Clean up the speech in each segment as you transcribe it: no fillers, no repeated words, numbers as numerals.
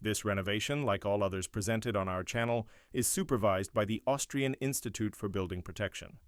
This renovation, like all others presented on our channel, is supervised by the Austrian Institute for Building Protection.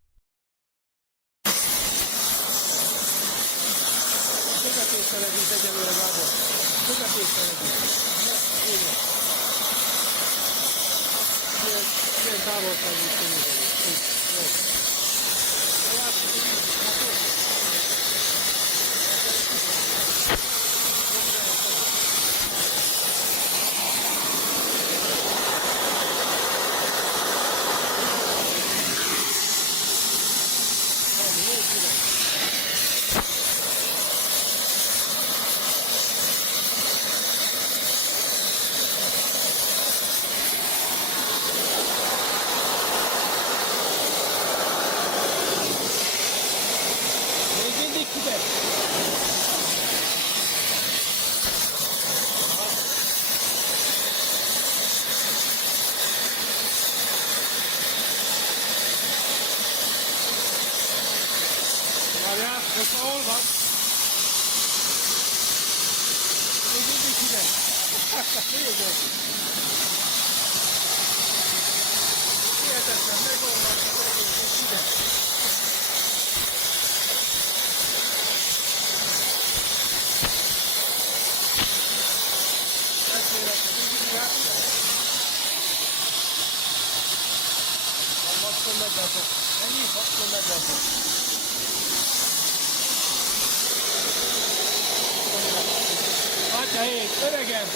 Öregem,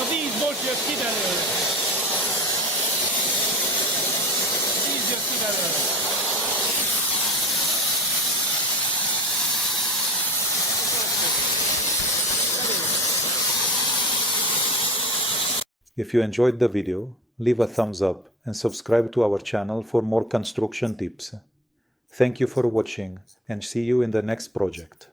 a víz most jött ki belőle. A víz jött ki belőle. If you enjoyed the video, leave a thumbs up and subscribe to our channel for more construction tips. Thank you for watching and see you in the next project.